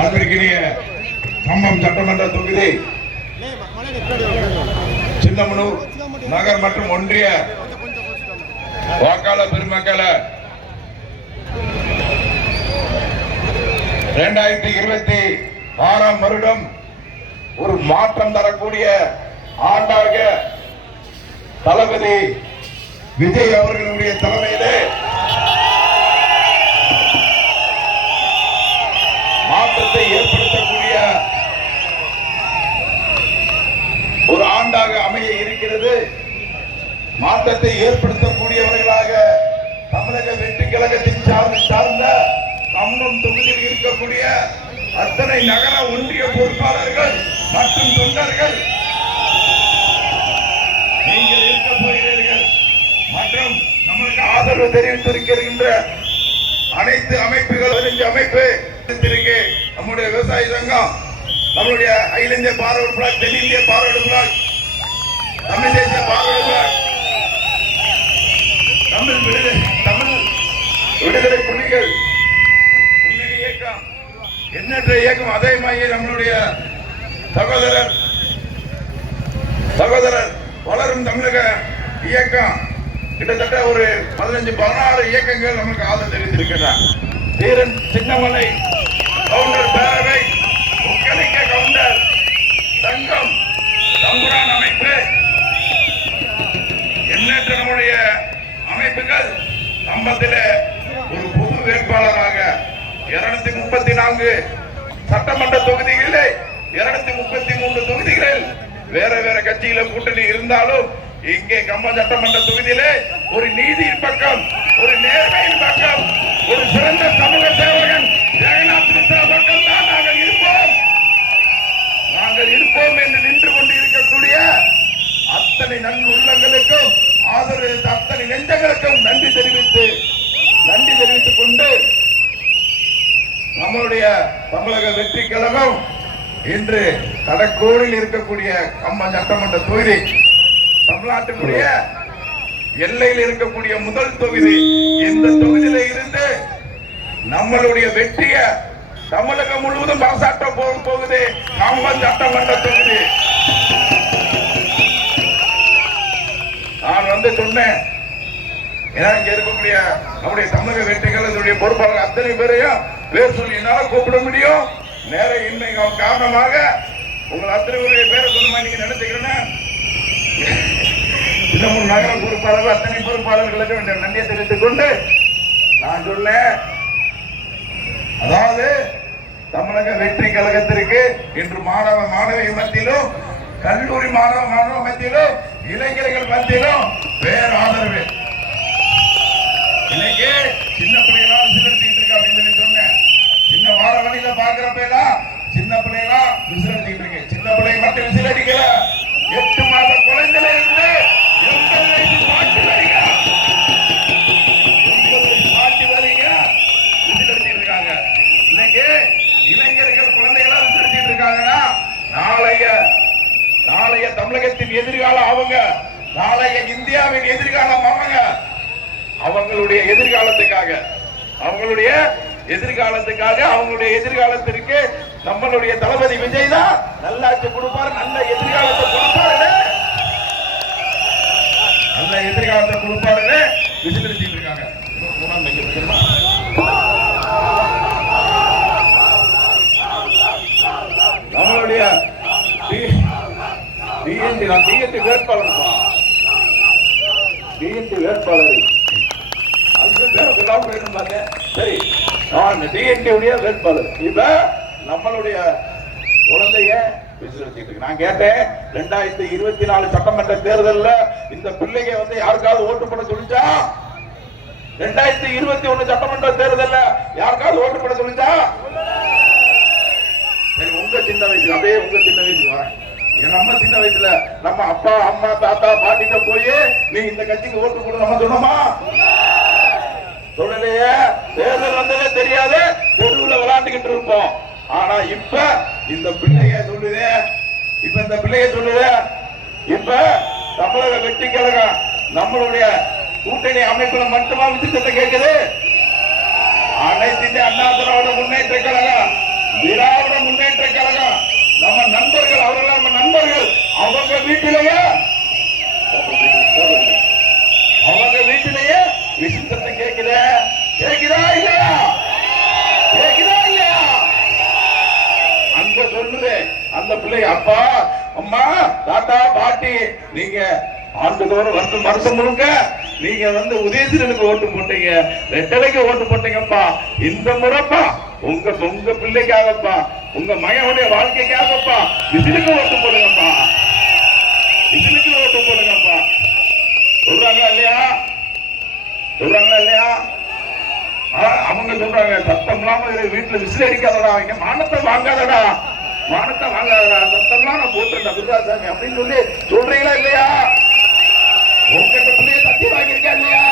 அன்பிற்கினிய கம்பம் சட்டமன்ற தொகுதி சின்னமனூர் நகர் மற்றும் ஒன்றிய வாக்காளர் பெருமக்கள 2026 வருடம் ஒரு மாற்றம் தரக்கூடிய ஆண்டாக தளபதி விஜய் அவர்களுடைய தலைமையிலே மாற்றத்தை ஏற்படுத்தக்கூடிய ஒரு ஆண்டாக அமைய இருக்கிறது. மாற்றத்தை ஏற்படுத்தக்கூடியவர்களாக தமிழக வெற்றி கழகத்தின் சார்ந்த கம்பம் தொகுதியில் இருக்கக்கூடிய அத்தனை நகர ஒன்றிய பொறுப்பாளர்கள் மற்றும் தொண்டர்கள் நீங்கள் இருக்க போகிறீர்கள். மற்றும் நம்மளுக்கு ஆதரவு தெரிவித்திருக்கின்ற அனைத்து அமைப்புகள் 15 அமைப்பு நம்முடைய விவசாய சங்கம், நம்முடைய அகில இந்திய பார்வர்டு பிளாக், தென்னிந்திய பார்வர்டு பிளாக், தமிழ் தேசிய பார்வர்டு பிளாக், தமிழ் விடுதலை புலிகள் முன்னணி இயக்கம், எண்ணற்ற இயக்கம். அதே மாதிரி நம்மளுடைய சகோதரர் வளரும் தமிழக இயக்கம், கிட்டத்தட்ட ஒரு 15-16 இயக்கங்கள் நமக்கு ஆதரவு தெரிவித்திருக்கிறார். தீரன் சின்னமலை கவுண்டர் பேரவை, ஒக்கலிக்க கவுண்டர் சங்கம், தம்புரான் அமைப்பு, எண்ணற்ற நம்முடைய அமைப்புகள் கம்பத்தில் ஒரு பொது வேட்பாளராக 234 சட்டமன்ற தொகுதிகளில் 233 தொகுதிகளில் வேற வேற கட்சியில கூட்டணி இருந்தாலும் இங்கே கம்பம் சட்டமன்ற தொகுதியிலே ஒரு நீதியின் பக்கம், ஒரு நேர்மையின் பக்கம், ஒரு சிறந்த சமூக சேவகன் ஜெகநாத் மிஸ்ரா பக்கம் தான் நாங்கள் இருப்போம் என்று நின்று கொண்டு இருக்கக்கூடிய அத்தனை நன்னுள்ளங்களுக்கும் ஆதரவு அத்தனை நெஞ்சங்களுக்கும் நன்றி தெரிவித்துக் கொண்டு நம்மளுடைய தமிழக வெற்றி கழகம் இன்று கடற்கோடில் இருக்கக்கூடிய கம்பம் சட்டமன்ற தொகுதி தமிழ்நாட்டினுடைய எல்லையில் இருக்கக்கூடிய முதல் தொகுதி. இந்த தொகுதியில இருந்து நம்மளுடைய வெற்றிய தமிழகம் முழுவதும் பாசாட்ட போகுது கம்பம் சட்டமன்ற தொகுதி. நான் சொன்னேன், ஏன்னா இங்க இருக்கக்கூடிய நம்முடைய தமிழக வெற்றிகளுடைய பொறுப்பாளர் அத்தனை பேரையும் பேர் சொல்லி என்னால கூப்பிட முடியும். நேர இன்மை காரணமாக உங்கள் அத்தனை பேரை சொன்ன நீங்க நினைச்சுக்கிறேன். இன்னமும் நகர பொறுப்பாளர்கள் அத்தனை பொறுப்பாளர்களுக்கு வேண்டிய நன்றியை தெரிவித்துக் கொண்டு நான் சொன்னேன், அதாவது தமிழக வெற்றி கழகத்திற்கு இன்று மாணவி மத்தியிலும், கல்லூரி மாணவ மத்தியிலும், இளைஞர்கள் மத்தியிலும் பேர் ஆதரவு. இன்னைக்கு சின்ன பிள்ளைகளாம் விசிலடிச்சுட்டு இருக்கு அப்படின்னு சொல்லி சொன்னேன். சின்ன வார வழியில பாக்குறப்ப எல்லாம் சின்ன பிள்ளைகளாம் விசிலடிச்சுட்டு இருக்கு. சின்ன பிள்ளைங்க மட்டும் விசிலடிக்கல, 8 மாத குழந்தையில இருந்து 80 வயசு பாட்டி வரைக்கும் விசிலடிச்சுட்டு இருக்காங்க. இன்னைக்கு இளைஞர்கள் குழந்தைகளா விசிலடிச்சுட்டு இருக்காங்கன்னா நாளைய தமிழகத்தின் எதிர்காலம் அவங்க, நாளைய இந்தியாவின் எதிர்காலம் அவங்க. அவங்களுடைய எதிர்காலத்துக்காக அவங்களுடைய எதிர்காலத்திற்கு நம்மளுடைய தளபதி விஜய் தான் நல்லாட்சி கொடுப்பார், நல்ல எதிர்காலத்தை கொடுப்பாருன்னு விசிலடிச்சிட்டு இருக்காங்க. நம்மளுடைய டிஎன்டி வேட்பாளர் சரி, நான் டிஎன்டி வேட்பாளர். இப்ப நம்மளுடைய குழந்தைய நான் கேட்டேன், 2024 சட்டமன்ற தேர்தலில் இந்த பிள்ளைங்க யாருக்காவது ஓட்டு போட சொல்லிச்சா? 2021 சட்டமன்ற தேர்தல்ல யாருக்காவது ஓட்டு போட சொல்லிச்சா? சரி, உங்க சின்ன வயசுல அப்படியே உங்க சின்ன வயசுல வரேன். நம்ம சின்ன வயசுல நம்ம அப்பா அம்மா தாத்தா பாட்டிட்ட போய் நீ இந்த கட்சிக்கு ஓட்டு போட நம்ம சொன்னோமா? சொல்லலையே. தேர்தல் வந்ததே தெரியாது, தெருவுல விளையாண்டுகிட்டு இருப்போம். ஆனா இப்ப இந்த பிள்ளைய சொல்லுது, இப்ப தமிழக வெற்றி கழகம் நம்மளுடைய கூட்டணி அமைப்புல மட்டுமா விசித்திரத்தை கேட்குது? அனைத்து இந்திய அண்ணா திராவிட முன்னேற்ற கழகம், திராவிட முன்னேற்ற கழகம், நம்ம நண்பர்கள், அவர்கள் நம்ம நண்பர்கள், அவங்க வீட்டிலேயே விசித்திரத்தை கேட்குதா இல்லையா? அங்க சொல்லுது அந்த பிள்ளை, அப்பா அம்மா தாத்தா பாட்டி, நீங்க ஆண்டுதோறும் வருஷம் முழுக்க நீங்க உதயசீரனுக்கு ஓட்டு போட்டீங்க, ரெட்டலைக்கு ஓட்டு போட்டீங்கப்பா. இந்த முறைப்பா உங்க பிள்ளைக்காகப்பா, உங்க மகனுடைய வாழ்க்கைக்காகப்பா விசிலுக்கு ஓட்டு போடுங்கப்பா, விசிலுக்கு ஓட்டு போடுங்கப்பா. சொல்றாங்களா இல்லையா? அவங்க சொல்றாங்க, சத்தம் இல்லாம வீட்டுல விசில் அடிக்காதடா, இங்க மானத்தை வாங்காதடா, சத்தம்லாம் நான் போட்டுறேன் குருதாசாமி அப்படின்னு சொல்லி சொல்றீங்களா இல்லையா? உங்ககிட்ட பிள்ளைய சத்தியம் வாங்கியிருக்கா இல்லையா?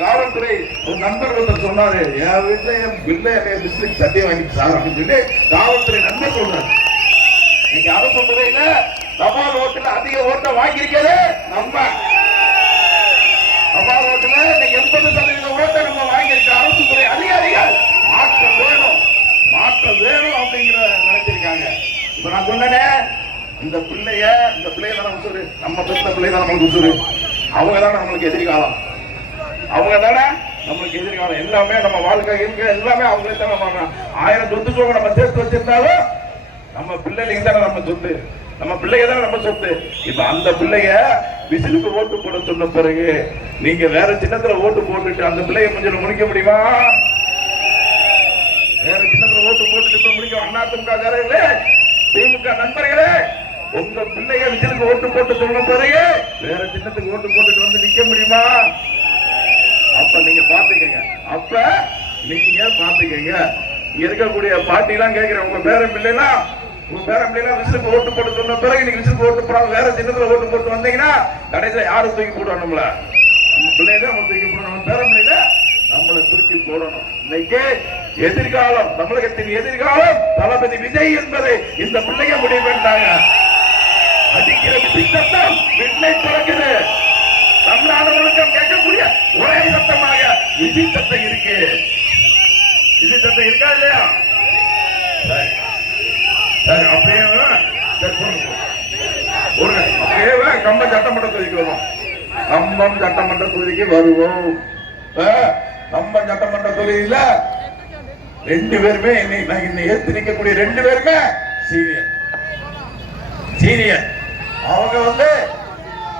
காவல்துறை ஒரு நண்பர் ஒருத்தர் சொன்னாரு, என் வீட்டுல என் பிள்ளை விசிலுக்கு சத்தியம் வாங்கிட்டு சார் அப்படின்னு சொல்லி காவல்துறை நண்பர் சொல்றாரு. இன்னைக்கு அரசு துறையில தபால் ஓட்டுல அதிக ஓட்டை வாங்கியிருக்கிறது நம்ம. தபால் ஓட்டுல 80% ஓட்டை நம்ம வாங்கியிருக்க அரசு துறை அதிகாரிகள். மாற்றம் வேணும் அப்படிங்கிற நினைச்சிருக்காங்க. இப்ப நான் சொன்னேன், இந்த பிள்ளைய தானே உசுரு, நம்ம பெற்ற பிள்ளை தான் நம்மளுக்கு உசுரு. அவங்க தானே நம்மளுக்கு எதிர்காலம், எல்லாமே நம்ம வாழ்க்கை இருக்கிற எல்லாமே அவங்களே தானே பண்றாங்க. 1000 சொத்து சோகம் நம்ம சேர்த்து வச்சிருந்தாலும் நம்ம பிள்ளைங்க தானே நம்ம சொத்து, நம்ம பிள்ளைங்க தானே நம்ம சொத்து. இப்ப அந்த பிள்ளைய விசிலுக்கு ஓட்டு போட சொன்ன பிறகு நீங்க வேற சின்னத்துல ஓட்டு போட்டுட்டு அந்த பிள்ளைய கொஞ்சம் முடிக்க முடியுமா? வேற சின்னத்துல ஓட்டு போட்டுட்டு முடிக்க அதிமுக திமுக நண்பர்களே, உங்க பிள்ளைய விசிலுக்கு ஓட்டு போட்டு சொன்ன பிறகு வேற சின்னத்துக்கு ஓட்டு போட்டுட்டு நிக்க முடியுமா? அப்ப நீங்க பாத்துக்கங்க, இங்க இருக்கக்கூடிய பாட்டி எல்லாம் கேட்கிறேன், உங்க பேரன் பிள்ளைலாம் விசிலுக்கு ஓட்டு போட்டு சொன்ன பிறகு நீங்க விசிலுக்கு ஓட்டு போடாம வேற சின்னத்துல ஓட்டு போட்டு வந்தீங்கன்னா கடைசியில யாரும் தூக்கி போடுவோம்? நம்மள நம்ம பிள்ளைதான் நம்ம தூக்கி போடணும், நம்ம பேரன் பிள்ளைல நம்மளை தூக்கி போடணும். இன்னைக்கு எதிர்காலம், தமிழகத்தின் எதிர்காலம் தளபதி விஜய் என்பதை இந்த பிள்ளைங்க முடிவு பண்ணிட்டாங்க. அடிக்கிற சத்தம் விண்ணை பிறக்குது. தமிழ்நாடு முழுக்க கேட்கக்கூடிய ஒரே சத்தமாக விஜய் சத்தம் இருக்கு. விஜய் சத்தம் இருக்கா இல்லையா? அப்படியே கம்பம் சட்டமன்ற தொகுதிக்கு வருவோம். கம்பம் சட்டமன்ற தொகுதிக்கு வருவோம். கம்பம் சட்டமன்ற தொகுதியில 2 பேருமே இன்னை ஏத்து நிற்கக்கூடிய 2 பேருமே சீனியர். அவங்க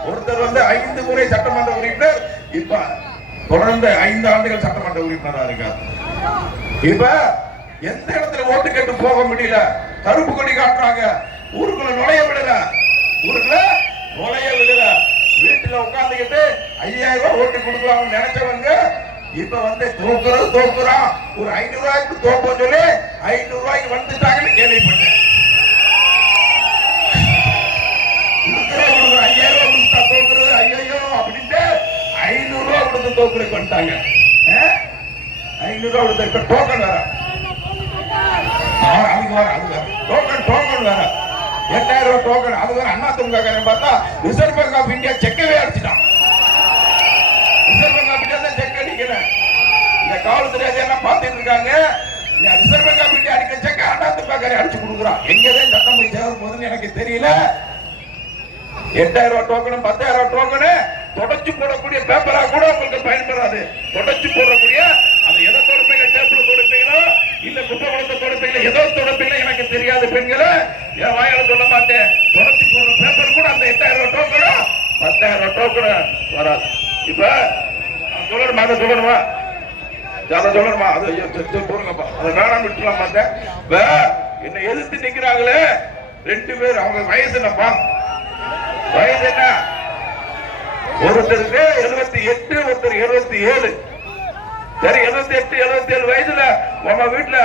ஒருத்தர் 5 முறை சட்டமன்ற உறுப்பினர், இப்ப தொடர்ந்து 5 ஆண்டுகள் சட்டமன்ற உறுப்பினராக இருக்கார். இப்ப எந்த இடத்துல ஓட்டு கேட்டு போக முடியல, கருப்பு கொடி காட்டுறாங்க, ஊருக்குள்ள நுழைய விடல, வீட்டுல உட்கார்ந்துக்கிட்டு 5000 ரூபாய் ஓட்டு கொடுக்கலாம்னு நினைச்சவங்க இப்ப தோக்குறான், ஒரு 500 ரூபாய்க்கு தோப்போம் சொல்லி 500 ரூபாய்க்கு வந்துட்டாங்கன்னு கேள்விப்பட்டேன். 5000 ரூபாய் கொடுத்தா தோக்குறது, ஐயோ அப்படின்ட்டு 500 ரூபாய் கொடுத்து தோக்குறதுக்கு வந்துட்டாங்க. 500 ரூபாய் கொடுத்த டோக்கன் வேற, டோக்கன் வேற 8000 ரூபாய் டோக்கன். அது வேற அதிமுக பார்த்தா ரிசர்வ் பேங்க் ஆஃப் இந்தியா செக்கவே அடிச்சுட்டான். ரிசர்வ் பேங்க் ஆஃப் இந்தியா தான் செக் அடிக்கல. இந்த காவல்துறை எல்லாம் பார்த்துட்டு இருக்காங்க. ரிசர்வ் பேங்க் ஆஃப் இந்தியா அடிக்கிற செக்க அதிமுக அடிச்சு கொடுக்குறான். எங்கதான் சட்டம் போய் சேரும் போதுன்னு எனக்கு தெரியல. 8000 ரூபாய் டோக்கன், 10000 ரூபாய் டோக்கன் தொடச்சு போடக்கூடிய பேப்பரா கூட உங்களுக்கு பயன்படாது. தொடச்சு போடக்கூடிய அது எதை தொடப்பீங்க, டேபிள் தொடப்பீங்களோ இல்ல குப்பகுளத்தை தொடப்பீங்களோ, ஏதோ தொடப்பீங்களோ எனக்கு தெரியாது. பெண்களை என் வாயால சொல்ல மாட்டேன். தொடச்சு போடுற பேப்பர் கூட அந்த 8000 ரூபாய் டோக்கனும் 10000 ரூபாய் டோக்கனும் வராது. இப்ப சொல்லணுமா, அதை சொல்லணுமா, அது போடுங்கப்பா, அதை வேணாம் விட்டுலாம் மாட்டேன். என்ன எதிர்த்து நிக்கிறாங்களே 2 பேர், அவங்க வயசு என்னப்பா, வயசு என்ன ஒருத்தருக்கு 78, ஒருத்தர் 77. சரி, 78, 77 வயசுல உங்க வீட்டுல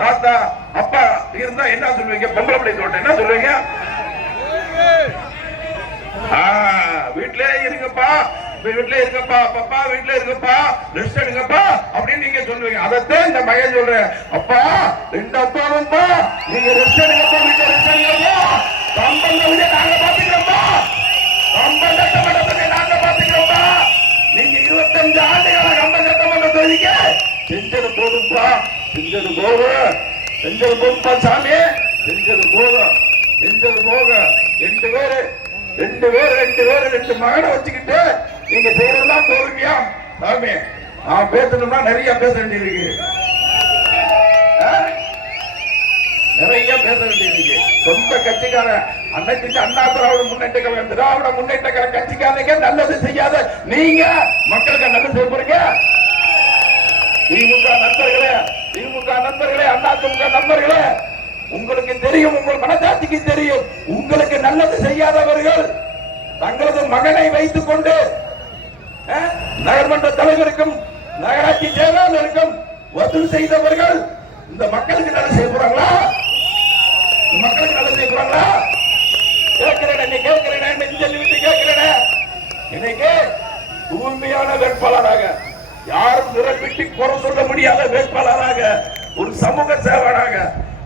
தாத்தா அப்பா இருந்தா என்ன சொல்லுவீங்க? பொம்பளை பிள்ளை சொல்லிட்டு என்ன சொல்லுவீங்க? வீட்லயே இருங்கப்பா, வீட்ல இருக்கப்பா, அப்பா வீட்ல இருக்கப்பா, ரெஸ்ட் எடுங்கப்பா அப்படின்னு நீங்க சொல்லுவீங்க. அதத்தான் இந்த மகன் சொல்றேன், அப்பா ரெண்டு அப்பாவும்பா, நீங்க ரெஸ்ட் எடுங்கப்பா, வீட்டுல ரெஸ்ட் எடுங்கப்பா, கம்பங்களை நாங்க பாத்துக்கிறோம்ப்பா, கம்பம் சட்டமன்றத்தை நாங்க பாத்துக்கிறோம்ப்பா, நீங்க 25 ஆண்டுகால கம்பம் சட்டமன்ற தொகுதிக்க செஞ்சது போதும்பா, செஞ்சது போதும், செஞ்சது போதும்பா சாமி, செஞ்சது போதும், செஞ்சது போதும். ரெண்டு மகனை வச்சுக்கிட்டு நீங்க செய்யறதுதான் தோல்வியா சாமி? நான் பேசணும்னா நிறைய பேச வேண்டியிருக்கு, நிறைய பேச வேண்டியிருக்கு. சொந்த கட்சிக்கார அன்னைக்கு அண்ணா திராவிட முன்னேற்ற கழகம், திராவிட முன்னேற்ற கழக கட்சிக்காரங்க நல்லது செய்யாத நீங்க மக்களுக்கு நல்லது செய்ய போறீங்க. திமுக நண்பர்களே, அதிமுக நண்பர்களே, உங்களுக்கு தெரியும், உங்கள் மனசாட்சிக்கு தெரியும், உங்களுக்கு நல்லது செய்யாதவர்கள் தங்களது மகனை வைத்துக் கொண்டு நகர்மன்ற தலைவருக்கும் நகராட்சி செயலாளருக்கும் வசூல் செய்தவர்கள் இந்த மக்களுக்கு நல்லது செய்ய போறாங்களா? மக்களுக்கு நல்லது செய்ய போறாங்களா? கேட்கிறேன். இன்னைக்கு தூய்மையான வேட்பாளராக, யாரும் விரல் விட்டு குறை சொல்ல முடியாத வேட்பாளராக, ஒரு சமூக சேவனாக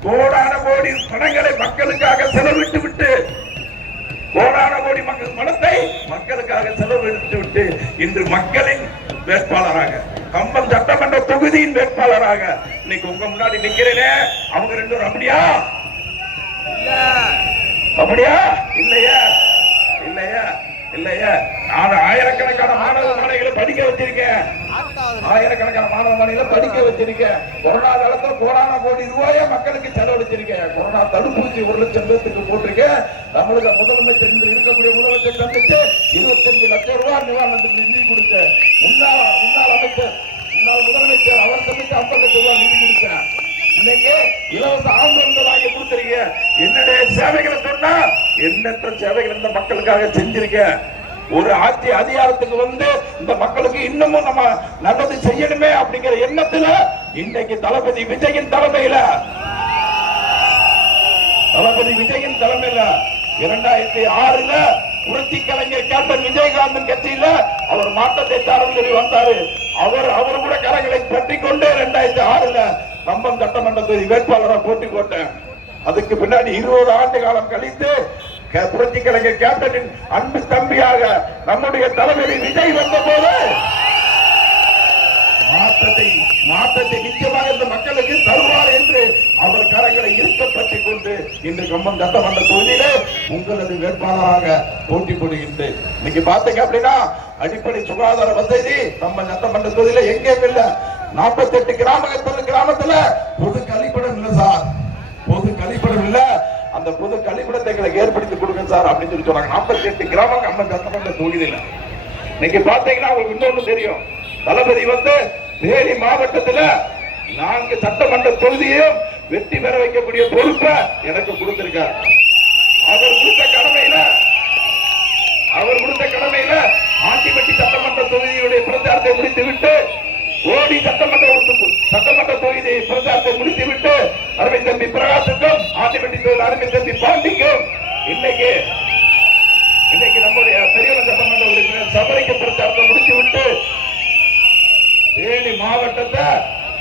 கோடான கோடி பணங்களை மக்களுக்காக செலவிட்டு விட்டு, கோடான கோடி பணத்தை மக்களுக்காக செலவிட்டு விட்டு இன்று மக்களின் வேட்பாளராக, கம்பம் சட்டமன்ற தொகுதியின் வேட்பாளராக இன்னைக்கு உங்க முன்னாடி நிக்கிறேனே, அவங்க ரெண்டு அப்படியா? அப்படியா? இல்லையா? இல்லையா? இல்லையா? நான் ஆயிரக்கணக்கான மாணவ மாணவிகளை படிக்க வச்சிருக்கேன், ஆயிரக்கணக்கான மாணவ மாணவிகளை படிக்க வச்சிருக்கேன். கொரோனா காலத்தில் கோடான கோடி ரூபாயை மக்களுக்கு செலவழிச்சிருக்கேன். கொரோனா தடுப்பூசி 1 லட்சம் பேருக்கு போட்டிருக்கேன். தமிழக முதலமைச்சர் இன்று இருக்கக்கூடிய முதலமைச்சர் சந்திச்சு 25 லட்சம் ரூபாய் நிவாரணத்துக்கு நிதி கொடுத்தேன். முன்னாள் அமைச்சர், முன்னாள் முதலமைச்சர் அவர் சந்திச்சு 50 லட்சம் ரூபாய் நிதி கொடுத்தேன். இன்னைக்கு இலவச ஆம்புலன்ஸ் வாங்கி கொடுத்திருக்கீங்க. என்னுடைய சேவைகளை சொன்னா எண்ணற்ற சேவைகள் இந்த மக்களுக்காக செஞ்சிருக்கேன். ஒரு ஆட்சி அதிகாரத்துக்கு வந்து இந்த மக்களுக்கு இன்னமும் நம்ம நல்லது செய்யணுமே அப்படிங்கிற எண்ணத்துல இன்னைக்கு தளபதி விஜயின் தலைமையில 2006ல புரட்சி கலைஞர் கேப்டன் விஜயகாந்தன் கட்சியில அவர் மாற்றத்தை தரம் சொல்லி வந்தாரு. அவர் கூட கரங்களை பற்றி கொண்டு 2006ல கம்பம் சட்டமன்ற தொகுதி வேட்பாளராக போட்டி போட்டேன். அதுக்கு பின்னாடி 20 ஆண்டு காலம் கழித்து புரட்சி கலைஞர் கேப்டனின் அன்பு தம்பியாக நம்முடைய தளபதி விஜய் வந்த போது மாற்றத்தை நிச்சயமாக இந்த மக்களுக்கு தருவார் என்று அவர் கரங்களை இருக்கப்பட்டுக் கொண்டு இன்று கம்பம் சட்டமன்ற தொகுதியிலே உங்களது வேட்பாளராக போட்டி போடுகின்றேன். இன்னைக்கு பாத்தீங்க அப்படின்னா அடிப்படை சுகாதார வசதி நம்ம சட்டமன்ற தொகுதியில எங்கேயும் இல்ல. 48 கிராமத்துல பொது கழிப்பிடம் இல்ல சார், பொது கழிப்பிடம் இல்ல. அந்த பொது கழிப்பிடத்தை எங்களுக்கு ஏற்படுத்தி கொடுங்க சார் அப்படின்னு சொல்லி சொன்னாங்க. 48 கிராமம் கம்பம் சட்டமன்ற தொகுதியில. இன்னைக்கு பாத்தீங்கன்னா உங்களுக்கு இன்னொன்னு தெரியும், தளபதி வந்து தேனி மாவட்டத்துல 4 சட்டமன்ற தொகுதியையும் வெற்றி பெற வைக்கக்கூடிய பொறுப்பை எனக்கு கொடுத்திருக்கார். அவர் கொடுத்த கடமையில ஆண்டிப்பட்டி சட்டமன்ற தொகுதியுடைய பிரச்சாரத்தை முடித்துவிட்டு, ஓடி சட்டமன்ற தொகுதி பிரச்சாரத்தை முடித்துவிட்டு அருமை தம்பி பிரகாசுக்கும் ஆண்டிப்பட்டி தொகுதி அருமை தம்பி பாண்டிக்கும் இன்னைக்கு நம்முடைய பெரியவர் சட்டமன்ற உறுப்பினர் சபரிக்கு பிரச்சாரத்தை முடித்துவிட்டு தேனி மாவட்டத்தை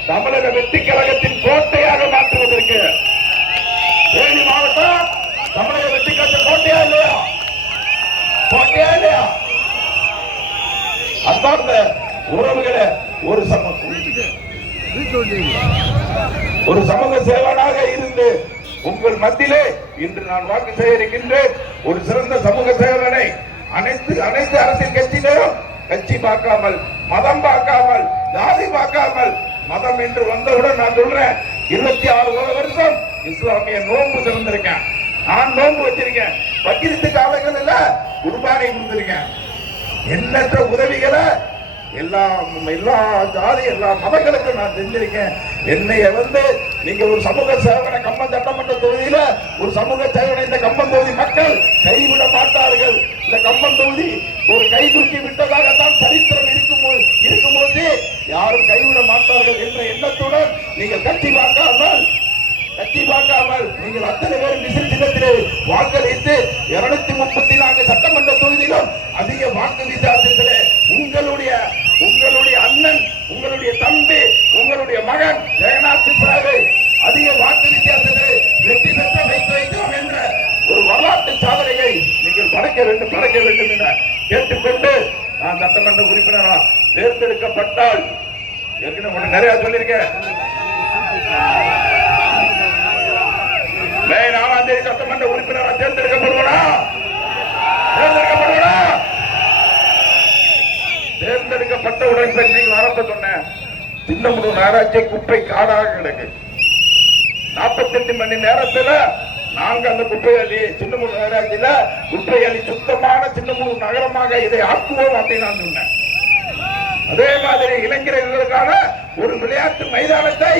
தமிழக வெற்றி கழகத்தின் கோட்டையாக மாற்றுவதற்கு, தேனி மாவட்டம் தமிழக வெற்றி கழகத்தின் கோட்டையா இல்லையா? அன்பார்ந்த உறவுகளை, ஒரு சமூக சேவனாக இருந்து உங்கள் மத்தியிலே இன்று நான் வாக்கு சேகரிக்கின்றேன். ஒரு சிறந்த சமூக சேவனை அனைத்து அரசியல் கட்சியினரும் கட்சி பார்க்காமல், மதம் பார்க்காமல், ஜாதி பார்க்காமல், மதம் என்று வந்தவுடன் நான் சொல்றேன், 26 வருஷம் இஸ்லாமிய நோன்பு திறந்திருக்கேன். நான் நோன்பு வச்சிருக்கேன். பக்ரீத்து காலங்கள் இல்ல குர்பானை கொடுத்திருக்கேன். எண்ணற்ற உதவிகளை எல்லா ஜாதி எல்லா மதங்களுக்கும் நான் செஞ்சிருக்கேன். என்னைய வந்து நீங்க ஒரு சமூக சேவனை கம்பம் சட்டமன்ற தொகுதியில ஒரு சமூக சேவனை இந்த கம்பம் தொகுதி மக்கள் கைவிட மாட்டார்கள். இந்த கம்பம் தொகுதி ஒரு கை தூக்கி விட்டதாகத்தான் சரித்திரம் இருக்கும்போது யாரும் கைவிட மாட்டார்கள் என்ற எண்ணத்துடன் நீங்கள் கட்சி பார்க்காமல் நீங்கள் அத்தனை பேரும் விசில் சின்னத்திலே வாக்களித்து 234 சட்டமன்ற தொகுதியிலும் அதிக வாக்கு வித்தியாசத்திலே உங்களுடைய அண்ணன், உங்களுடைய தம்பி, உங்களுடைய மகன் ஜெகநாத் மிஸ்ராவை அதிக வாக்கு வித்தியாசத்திலே வெற்றி பெற்ற வைக்கிறோம் என்ற ஒரு வரலாற்று சாதனையை நீங்கள் படைக்க வேண்டும் என கேட்டுக்கொண்டு நான் சட்டமன்ற உறுப்பினரா தேர்ந்தெடுக்கப்பட்டால் ஏற்கனவே நிறைய சொல்லியிருக்கேன். மே 4ஆம் தேதி சட்டமன்ற உறுப்பினராக தேர்ந்தெடுக்கப்படுவா தேர்ந்தெடுக்கப்பட்டவுடன் நீங்கள் ஆரம்ப சொன்ன சின்னமுனூர் நகராட்சி குப்பை காடாக கிடக்கு. 48 மணி நேரத்தில் நாங்க அந்த குப்பையாளி சின்னமுனூர் நகராட்சியில குப்பையாளி சுத்தமான சின்னமுனூர் நகரமாக இதை ஆக்குவோம் அப்படின்னு நான் சொன்னேன். அதே மாதிரி இளைஞர்களுக்கான ஒரு விளையாட்டு மைதானத்தை